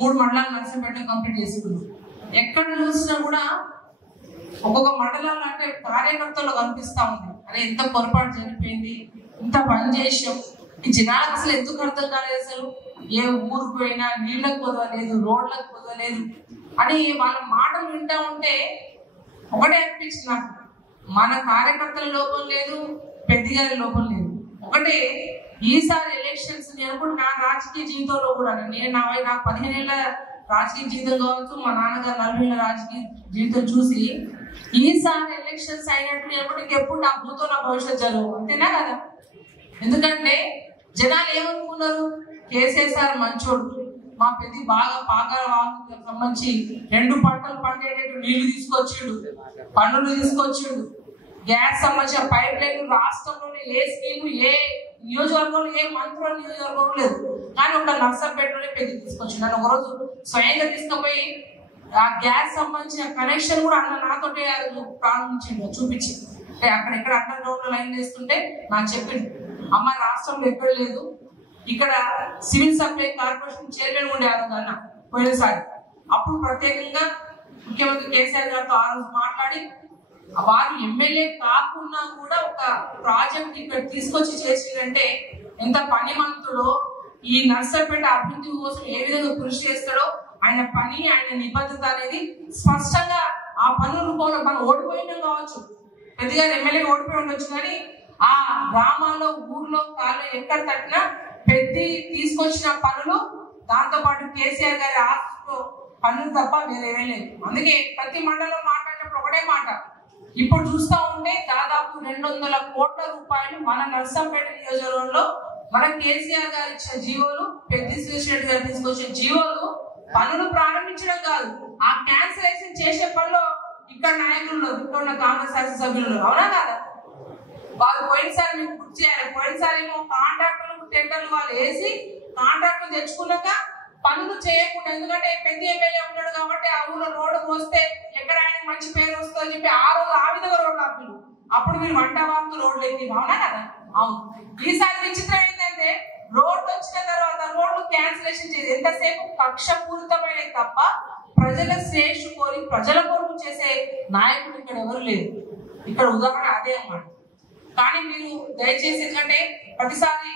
3 మండలాలు నర్సంపేట కంప్లీట్ చేసుకున్నాం. ఎక్కడ చూసినా కూడా ఒక్కొక్క మండలాలు అంటే కార్యకర్తలు కనిపిస్తా ఉంది. అరే ఎంత పొరపాటు జరిగిపోయింది, ఇంత పని చేసాం, ఈ జనాలకు అసలు ఎందుకు అర్థం కాలేదు, అసలు ఏ ఊరికి పోయినా నీళ్ళకు కుదవలేదు, రోడ్లకు కుదవలేదు అని వాళ్ళ మాటలు వింటా ఉంటే ఒకటే అనిపించింది నాకు, మన కార్యకర్తల లోపం లేదు, పెద్దగారి లోపం లేదు. ఒకటే ఈసారి ఎలక్షన్స్ నా రాజకీయ జీవితంలో కూడా నాకు 15 ఏళ్ళ రాజకీయ జీవితం కావచ్చు, మా నాన్నగారు 40 ఏళ్ళ రాజకీయ జీవితం చూసి ఈసారి ఎలక్షన్స్ అయినట్టు ఎప్పుడు నా భూతో నా భవిష్యత్ జరుగు అంతేనా కదా. ఎందుకంటే జనాలు ఏమనుకున్నారు, కేసీఆర్ మంచోడు, మా పెద్ద బాగా పాకాల వాకు సంబంధించి 2 పంటలు పండేటట్టు నీళ్లు తీసుకొచ్చిండు, పన్నులు తీసుకొచ్చిండు, గ్యాస్ సంబంధించిన పైప్ లైన్ రాష్ట్రంలోనే ఏ స్కీము ఏ నియోజకవర్గంలో ఏ మంత్రుల నియోజకవర్గంలో లేదు. కానీ ఒక నర్సంపేటలోనే పెద్ద తీసుకొచ్చిండు. నన్ను ఒకరోజు స్వయంగా తీసుకుపోయి ఆ గ్యాస్ సంబంధించిన కనెక్షన్ కూడా అన్న నాతోటే ప్రారంభించిండు, చూపించింది. అంటే అక్కడెక్కడ అండర్ గ్రౌండ్ లైన్ వేస్తుంటే నాకు చెప్పిండు, అమ్మ రాష్ట్రంలో ఎక్కడ లేదు, ఇక్కడ సివిల్ సప్లై కార్పొరేషన్ చైర్మన్ ఉండే అన్న పోయినసారి. అప్పుడు ప్రత్యేకంగా ముఖ్యమంత్రి కేసీఆర్ గారితో ఆ రోజు మాట్లాడి వారు ఎమ్మెల్యే కాకుండా కూడా ఒక ప్రాజెక్ట్ ఇక్కడ తీసుకొచ్చి చేసిందంటే ఎంత పనిమంతుడో, ఈ నర్సంపేట అభివృద్ధి కోసం ఏ విధంగా కృషి చేస్తాడో ఆయన పని ఆయన నిబద్ధత అనేది స్పష్టంగా ఆ పనుల రూపంలో మనం ఓడిపోయినా కావచ్చు, పెద్దగా ఎమ్మెల్యే ఓడిపోయి ఉండొచ్చు, కానీ ఆ గ్రామాల్లో ఊర్లో కాళ్ళు ఎక్కడ తట్టినా పెద్ద తీసుకొచ్చిన పనులు, దాంతో పాటు కేసీఆర్ గారి ఆస్తిలో పనులు తప్ప వేరేవే లేదు. అందుకే ప్రతి మండలం మాట్లాడినప్పుడు ఒకటే మాట, ఇప్పుడు చూస్తా ఉంటే దాదాపు 200 కోట్ల రూపాయలు మన నర్సంపేట నియోజకవర్గంలో మన కేసీఆర్ గారు ఇచ్చిన జీవోలు, పెద్ద శ్రీరెడ్డి గారు తీసుకొచ్చిన జీవోలు పనులు ప్రారంభించడం కాదు, ఆ క్యాన్సిలేషన్ చేసే పనిలో ఇక్కడ నాయకులు, ఇక్కడ ఉన్న కాంగ్రెస్ శాసనసభ్యులు అవునా కాదా. వాళ్ళు పోయినసారి మీకు గుర్తు చేయాలి, పోయినసారి ఏమో కాంట్రాక్టర్లకు టెండర్లు వాళ్ళు వేసి కాంట్రాక్టర్ తెచ్చుకున్నాక పనులు చేయకుండా, ఎందుకంటే పెద్ద ఎమ్మెల్యే ఉన్నాడు కాబట్టి ఆ ఊళ్ళో రోడ్డు పోస్తే ఎక్కడ ఆయన మంచి పేరు వస్తుందని చెప్పి ఆ రోజు ఆ విధంగా రోడ్లు ఆపిరు. అప్పుడు మీరు వంట వార్తు రోడ్లు ఎక్కి అవునా కదా. అవును, ఈసారి విచిత్రం ఏంటంటే రోడ్డు వచ్చిన తర్వాత రోడ్లు క్యాన్సిలేషన్ చేసి ఎంతసేపు కక్షపూరితమైన తప్ప ప్రజల శ్రేష్ఠ కోరి ప్రజల కొరకు చేసే నాయకులు ఇక్కడ ఎవరు లేరు. ఇక్కడ ఉదాహరణ అదే అన్నమాట. కానీ మీరు దయచేసి, ఎందుకంటే ప్రతిసారి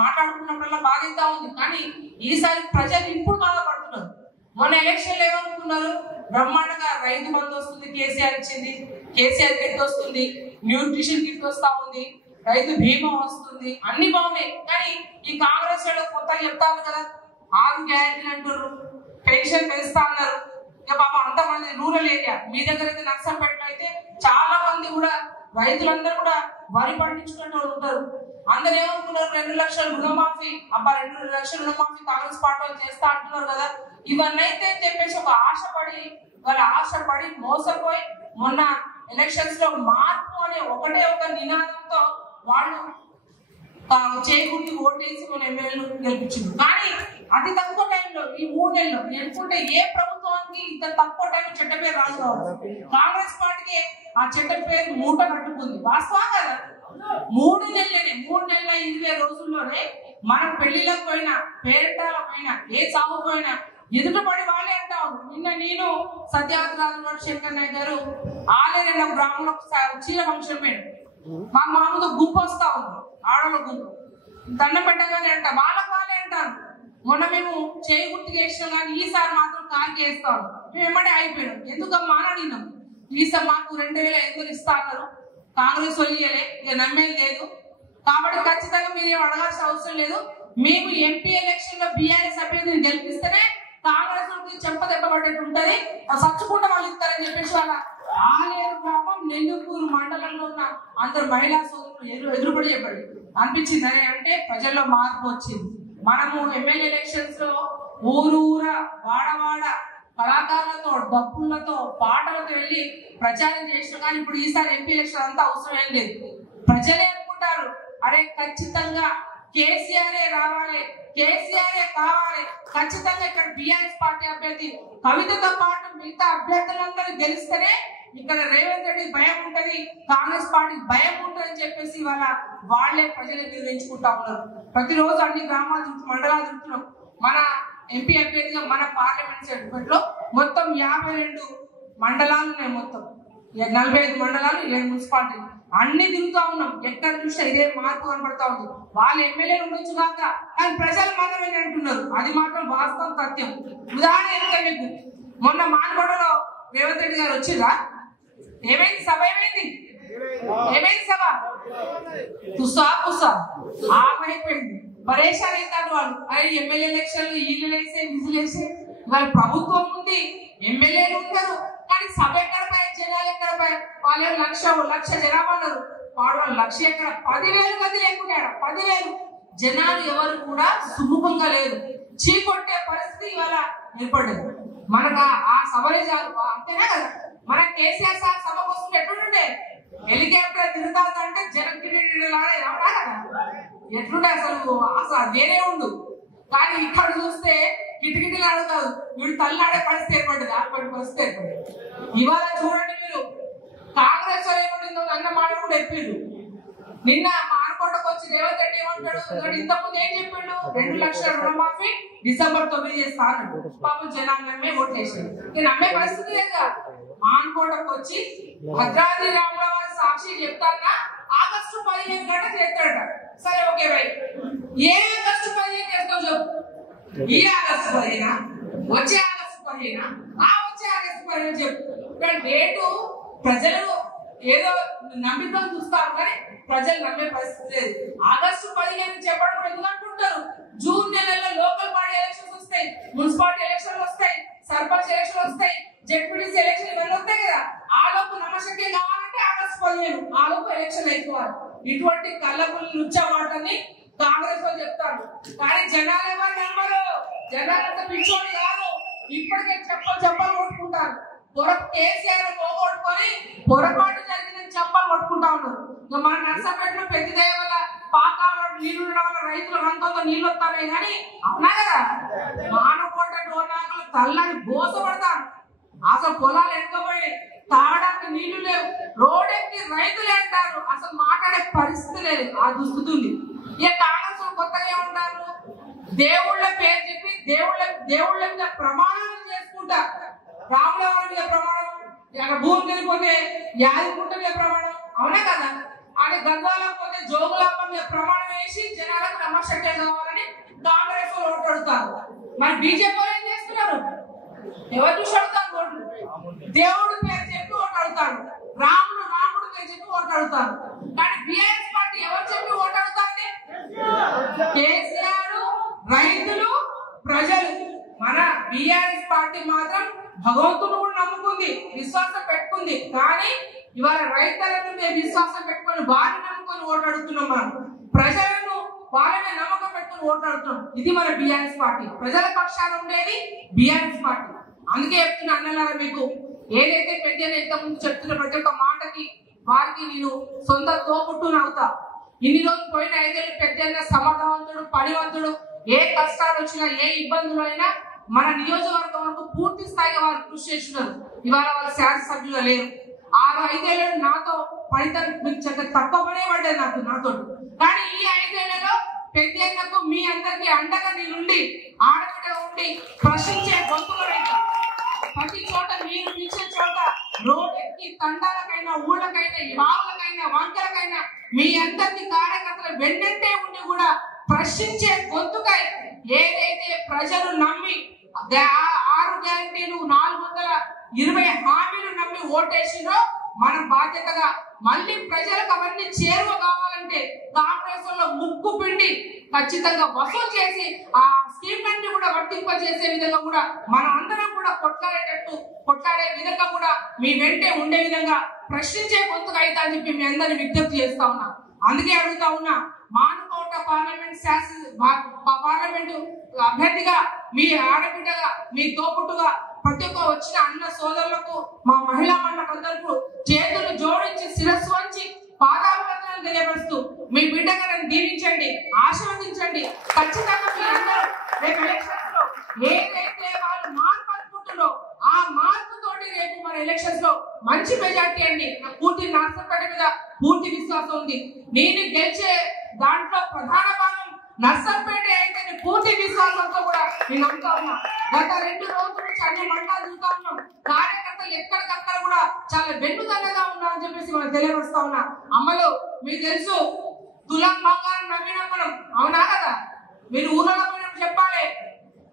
మాట్లాడుకున్నప్పుడల్లా బాధితా ఉంది, కానీ ఈసారి ప్రజలు ఇప్పుడు బాధపడుతున్నారు. మొన్న ఎలక్షన్లు ఏమనుకున్నారు, బ్రహ్మాండంగా రైతు బంధు వస్తుంది, కేసీఆర్ ఇచ్చింది, కేసీఆర్ కిట్ వస్తుంది, న్యూట్రిషన్ కిట్ వస్తా ఉంది, రైతు బీమా వస్తుంది, అన్ని బాగున్నాయి. కానీ ఈ కాంగ్రెస్ వాళ్ళు కొత్తగా చెప్తారు కదా, 6 గ్యారెంటీలు అంటారు, పెన్షన్ పెంచుతా అన్నారు. ఇక పాపం అంతమంది రూరల్ ఏరియా, మీ దగ్గర అయితే నర్సంపేటలో అయితే చాలా మంది కూడా రైతులందరూ కూడా వరి పండించుకునే వాళ్ళు ఉంటారు. అందరూ ఏమనుకున్నారు, 2 లక్షల రుణమాఫీ, అబ్బా 2 లక్షల రుణమాఫీ కాంగ్రెస్ పార్టీ వాళ్ళు చేస్తా అంటున్నారు కదా, ఇవన్నీ అయితే చెప్పేసి ఒక ఆశపడి మోసపోయి మొన్న ఎలక్షన్స్ లో మార్పు అనే ఒకటే ఒక నినాదంతో వాళ్ళు చేయకుండి ఓటేసి మన ఎమ్మెల్యేలు గెలిపించింది. కానీ అతి తక్కువ టైంలో ఈ 3 నెలల్లో అనుకుంటే ఏ ప్రభుత్వానికి ఇంత తక్కువ టైం చెడ్డ పేరు రాదు కావచ్చు, కాంగ్రెస్ పార్టీకి ఆ చెడ్డ పేరు మూట కట్టుకుంది. వాస్తవం కదా, 3 నెలలనే 3 నెలల 20 రోజుల్లోనే మనం పెళ్లిలకు పోయినా, పేరటాల పోయినా, ఏ సాగు పోయినా ఎదుటపడి వాళ్ళే అంటావు. నిన్న నేను సత్యవతిరాజు శంకర్ నాయక్ గారు ఆలయ బ్రాహ్మణ చీర ఫంక్షన్ పోయిన, మా మామూలు గుంపు వస్తా ఉంది, ఆడవాళ్ళ గుంపు దండం పెట్టగానే అంట వాళ్ళకి వాళ్ళే అంటారు. మొన్న మేము చేయి గుర్తుకు వేసినాం, కానీ ఈసారి మాత్రం కాకి వేస్తాం, మేము ఎమ్మడే అయిపోయినాం. ఎందుకమ్మా అని అడిగినాం. ఈసారి మాకు 2500 ఇస్తా అన్నారు, కాంగ్రెస్ వదిలేలే, ఇక నమ్మేది లేదు, కాబట్టి ఖచ్చితంగా మీరేం అడగాల్సిన అవసరం లేదు, మేము ఎంపీ ఎలక్షన్ లో బీఆర్ఎస్ అభ్యర్థిని గెలిపిస్తేనే కాంగ్రెస్ చెప్పదెబ్బబడ్డట్టు ఉంటది, సచ్చుకుంటే వాళ్ళు ఇస్తారని చెప్పేసి వాళ్ళ ఆలేరు గ్రామం నెల్లూరు మండలంలో ఉన్న అందరు మహిళా సోదరులు ఎదురుపడి చెప్పాడు. అనిపించింది అంటే ప్రజల్లో మార్పు వచ్చింది. మనము ఎమ్మెల్యే ఎలక్షన్స్ లో ఊరూర వాడవాడ కళాకారులతో, డప్పులతో, పాటలతో వెళ్ళి ప్రచారం చేసిన, కానీ ఇప్పుడు ఈసారి ఎంపీ ఎలక్షన్ అంతా అవసరం ఏం లేదు. ప్రజలే అనుకుంటారు, అరే ఖచ్చితంగా కేసీఆర్ రావాలి, కేసీఆర్ కావాలి, ఖచ్చితంగా ఇక్కడ బీఆర్ఎస్ పార్టీ అభ్యర్థి కవితతో పాటు మిగతా అభ్యర్థులందరూ గెలిస్తేనే ఇక్కడ రేవంత్ రెడ్డి భయం ఉంటది, కాంగ్రెస్ పార్టీ భయం ఉంటది అని చెప్పేసి వాళ్లే ప్రజలు నిర్ణయించుకుంటా ఉన్నారు. ప్రతిరోజు అన్ని గ్రామాలు మండలాలు తిరుగుతున్నాం. మన ఎంపీ అభ్యర్థిగా మన పార్లమెంట్ సెగ్మెంట్ లో మొత్తం 52 మండలాలు ఉన్నాయి. మొత్తం 45 మండలాలు 7 మున్సిపాలిటీ అన్ని తిరుగుతా ఉన్నాం. ఎక్కడ చూసినా ఇదే మార్పు కనపడతా ఉంది. వాళ్ళు ఎమ్మెల్యేలు ఉండొచ్చు కాక కానీ ప్రజలు మాత్రమే అంటున్నారు. అది మాత్రం వాస్తవం, సత్యం. ఉదాహరణ ఏంటంటే మీకు మొన్న మానగొండలో రేవంత్ రెడ్డి గారు వచ్చిందా? ఏమైంది సభ? ఏమైంది సభ? పుస్సా ఆమైపోయింది. పరేషాన్ అవుతారు వాళ్ళు. అరే ఎమ్మెల్యే ఎలక్షన్లు వీళ్ళు వేసే విజులు వేసే వాళ్ళ ప్రభుత్వం ఉంది, ఎమ్మెల్యేలు ఉంటారు, కానీ సభ ఎక్కడ పోయి, జనాలు ఎక్కడ పోయి? వాళ్ళు లక్ష జనాభా ఉన్నారు, వాడు లక్ష ఎక్కడ? 10,000 గది లేకుండా 10,000 జనాలు ఎవరు కూడా సుముఖంగా లేదు. చీకొట్టే పరిస్థితి ఇవాళ ఏర్పడ్డది. మనకు ఆ సభలే చాలు. అంతేనా కదా? మన కేసీఆర్ సార్ సభ కోసం ఎట్లుండే హెలికాప్టర్ తిరుగుతాదంటే జనక్లాడే రావడా కదా? ఎట్లుండే అసలు వేరే ఉండు. కానీ ఇక్కడ చూస్తే కిటికిటిలు అడుగుతారు. వీడు తల్లాడే పరిస్థితి ఏర్పడ్డది. అప్పటి పరిస్థితి ఏర్పడ్డది. ఇవాళ చూడండి మీరు, కాంగ్రెస్ ఏమడిందో అన్న మాట కూడా ఎప్పిండు. నిన్న మా ఆనకోటకు వచ్చి రేవంత్ రెడ్డి ఏమంటాడు? ఇంతకుముందు ఏం చెప్పిండు? 2 లక్షల రుణమాఫీ December 9 చేస్తాను. పాపం జనాలు నమ్మే ఓట్లేసాడు. నేను నమ్మే పరిస్థితి లేదా? ఆనకోటకు వచ్చి భద్రాద్రి రామరావు సాక్షి చెప్తానా ఆగస్టు 15 గంట చేస్తాడట. సరే ఓకే బై, ఏ ఆగస్టు 15 చేస్తావు చెప్పు. ఈ ఆగస్టు 15, వచ్చే ఆగస్టు 15, వచ్చే ఆగస్టు 15 చెప్పు. డేటు ప్రజలు ఏదో నమ్మితో చూస్తారు కానీ ప్రజలు నమ్మే పరిస్థితి లేదు. ఆగస్టు 15 చెప్పడం కూడా ఎందుకు అనుకుంటారు? జూన్ నెలలో లోకల్ బాడీ ఎలక్షన్స్ వస్తాయి, మున్సిపాలిటీ ఎలక్షన్లు వస్తాయి, సర్పంచ్ ఎలక్షన్లు వస్తాయి, జెడ్పీటీసీ ఎలక్షన్ ఇవన్నీ వస్తాయి కదా. ఆలోపు నమ్మశక్యం కావాలంటే ఆగస్టు 15 ఆలోపు ఎలక్షన్ అయిపోవాలి. ఇటువంటి కళ్ళబుల్లి లుచ్చ మాటని కాంగ్రెస్ వాళ్ళు చెప్తారు. కానీ జనాలు ఎవరు నమ్మరు. జనాలంతా పిచ్చోడు కాదు. ఇప్పటికే చెప్పలు కొట్టుకుంటారు. కేసీఆర్ పోగొట్టుకొని పొరపాటు జరిగిందని చెప్పలు కొట్టుకుంటా ఉన్నారు. మన నర్సంపేటలో పెద్దదయ్య వల్ల పాకాల నీళ్లు ఉండడం వల్ల రైతుల రంగంతో నీళ్లు వస్తాయి. కానీ అవునా కదా? మానకోట డోర్నాకులు తల్లని బోసపడతారు. అసలు పొలాలు ఎక్కబోయి తాగడానికి నీళ్లు లేవు. రోడ్ ఎక్కి రైతులే అంటారు. అసలు మాట్లాడే పరిస్థితి లేదు. ఆ దుస్థితి ఉంది. ఇక కాంగ్రెస్ కొత్తగా ఏమంటారు? దేవుళ్ళ పేరు చెప్పి దేవుళ్ళ మీద ప్రమాణాలు చేసుకుంటా. రాములవారి మీద ప్రమాణం, భూమి వెళ్ళిపోతే యాదకుంట మీద ప్రమాణం, అవునా కదా? అని గద్వాలకు పోతే జోగులాంబ మీద ప్రమాణం వేసి జనాలకు నమ్మశక్యం కావాలని కాంగ్రెస్ వాళ్ళు ఓటు అడుగుతారు. మరి బీజేపీ వాళ్ళు ఏం చేస్తున్నారు? ఎవరు చూసి అడుగుతారు ఓట్లు? దేవుడు పేరు చెప్పి ఓటు అడుగుతారు, రాముడు పేరు చెప్పి ఓటు అడుగుతారు. కానీ బీఆర్ఎస్ పార్టీ ఎవరు చెప్పి ఓటు అడుగుతారండి? కేసీఆర్, రైతులు, ప్రజలు. మన బీఆర్ఎస్ పార్టీ మాత్రం భగవంతుడు కూడా నమ్ముకుంది, విశ్వాసం పెట్టుకుంది. కానీ ఇవాళ రైతులను విశ్వాసం పెట్టుకొని వారిని నమ్ముకొని ఓటు అడుగుతున్నాం. మనం ప్రజలను వాళ్ళని నమ్మకం పెట్టుకొని ఓటు అడుగుతున్నాం. ఇది మన బీఆర్ఎస్ పార్టీ. ప్రజల పక్షాన ఉండేది బీఆర్ఎస్ పార్టీ. అందుకే చెప్తున్నా అన్నలారా, మీకు ఏదైతే పెద్దన ఇంతకుముందు చెప్తున్న ప్రతి ఒక్క మాటకి వారికి నేను సొంత తోపుట్టుని అవుతా. ఇన్ని రోజులు పోయిన 5 ఏళ్ళు పెద్దన్న సమర్థవంతుడు, పనివంతుడు. ఏ కష్టాలు వచ్చినా, ఏ ఇబ్బందులు అయినా మన నియోజకవర్గం వరకు పూర్తి స్థాయిగా వారు కృషి చేస్తున్నారు. ఇవాళ వాళ్ళు శాసనసభ్యులుగా లేరు. 6-5 ఏళ్ళు నాతో ఫలితం తక్కువ పడే పడ్డది నాతో. కానీ ఈ 5 ఏళ్లలో పెద్దన్నకు మీ అందరికీ అండగా నేనుండి, ఆడబిడ్డగా ఉండి ప్రశ్నించే గొంతులైనా ప్రతి చోట మీరు పిలిచే చోట రోడ్ ఎక్కి తండాలకైనా, ఊళ్ళకైనా, వాగులకైనా, వంకలకైనా మీ అందరికీ కార్యకర్తలు వెన్నంటే ఉండి కూడా ప్రశ్నించే గొంతుకై ఏదైతే ప్రజలు నమ్మి 6 గ్యారంటీలు, 420 హామీలు నమ్మి ఓటేసినో మన బాధ్యతగా మళ్ళీ ప్రజలకు అవన్నీ చేరువ కావాలంటే కాంగ్రెస్ లో ముక్కు పిండి ఖచ్చితంగా వసూలు చేసి ఆ స్కీమ్ అన్ని కూడా వర్తింపజేసే విధంగా కూడా మనం అందరం కూడా కొట్లాడే విధంగా కూడా మీ వెంటే ఉండే విధంగా ప్రశ్నించే గొంతుగా అయితే అని చెప్పి మీ అందరిని విజ్ఞప్తి చేస్తా ఉన్నా. అందుకే అడుగుతా ఉన్నా, మానుకోట పార్లమెంటు అభ్యర్థిగా, మీ ఆడబిడ్డగా, మీ తోపుట్టుగా ప్రతి ఒక్క వచ్చిన అన్న సోదరులకు, మా మహిళా మండలందరికీ చేతులు జోడించి శిరస్సు వంచి పాదాభివందనాలు తెలియపరుస్తూ మీ బిడ్డగా నన్ను దీవించండి, ఆశీర్వదించండి. ఖచ్చితంగా మీ అందరూ రేపు ఎలక్షన్స్ లో ఏదైతే వాళ్ళు మార్పు అనుకుంటున్నారో ఆ మార్పుతోటి రేపు మన ఎలక్షన్స్ లో మంచి మెజార్టీ అండి. నాకు పూర్తి నర్సంపేట మీద పూర్తి విశ్వాసం ఉంది. నేను గెలిచే దాంట్లో ప్రధాన భాగం నర్సంపేట అయితే పూర్తి విశ్వాసంతో కూడా నేను నమ్ముతా ఉన్నా. గత 2 రోజుల నుంచి అన్ని మండలాలు చూస్తా ఉన్నాం. కార్యకర్తలు ఎక్కడికక్కడ కూడా చాలా వెన్నుదన్నగా ఉన్నారని చెప్పేసి మనం తెలియవస్తా ఉన్నా. అమ్మలు మీకు తెలుసు తులం బంగారం నమ్మినాం మనం, అవునా కదా? మీరు ఊళ్ళో పోయినప్పుడు చెప్పాలి,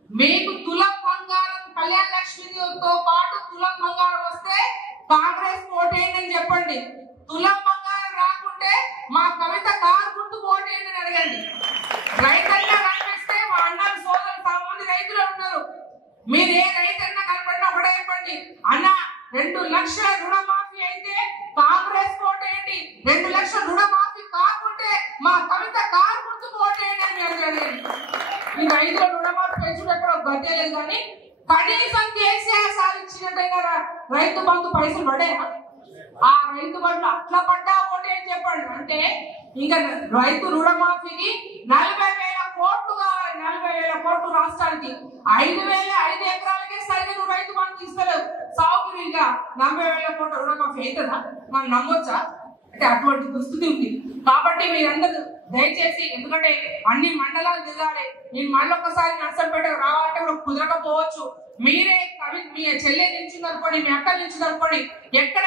మీకు తులం బంగారం కళ్యాణ లక్ష్మితో పాటు తులం బంగారం వస్తే కాంగ్రెస్ ఓటేయండి అని చెప్పండి. తులం బంగారం రాకుంటే మా కవిత కారు గుర్తు ఓటేయండి అని అడగండి. రైతన్నా కనిపిస్తే మా అన్నలు సోదరులు చాలా మంది రైతులు ఉన్నారు. మీరు ఏ రైతన్నా కనపడినా ఒకటే చెప్పండి, అన్న 2 లక్షల రుణమాఫీ అయితే కాంగ్రెస్ ఓటేయండి, 2 లక్షల రుణమాఫీ కాకుంటే మా కవిత కారు గుర్తు ఓటేయండి అని అడగండి. ఈ రైతుల రుణమాఫీ పెంచుడు ఎక్కడో గద్దే లేదు, కానీ కనీసం కేసీఆర్ సాధించినట్టయినా రైతు బంధు పైసలు పడేనా? ఆ రైతు బంధు అట్లా పడ్డా ఓటే అని చెప్పండి. అంటే ఇంకా రైతు రుణమాఫీకి 40,000 కోట్లు కావాలి. 40,000 కోట్లు రాష్ట్రానికి. 5 ఎకరాలకే సరిగ్గా నువ్వు రైతు బంధు ఇస్తలేవు. సాగుగా 40,000 కోట్ల రుణమాఫీ అవుతుందా? మనం నమ్మొచ్చా? అంటే అటువంటి దుస్థితి ఉంది. కాబట్టి మీరందరూ దయచేసి, ఎందుకంటే అన్ని మండలాలు తిరగాలి, నేను మళ్ళొక్కసారి నర్సంపేటకు రావాలంటే కూడా కుదరకపోవచ్చు. మీరే మీ చెల్లె నిల్చుందనుకోండి, మీ అక్క నిల్చుందనుకోండి, ఎక్కడ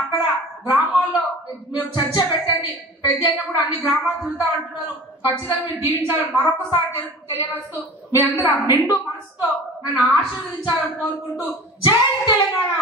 అక్కడ గ్రామాల్లో మీరు చర్చ పెట్టండి. పెద్ద కూడా అన్ని గ్రామాలు తిరుగుతా అంటున్నారు. ఖచ్చితంగా మీరు దీవించాలని మరొకసారి తెలియవస్తూ మీ అందరూ నిండు మనసుతో నన్ను ఆశీర్వదించాలని కోరుకుంటూ, జై తెలంగాణ.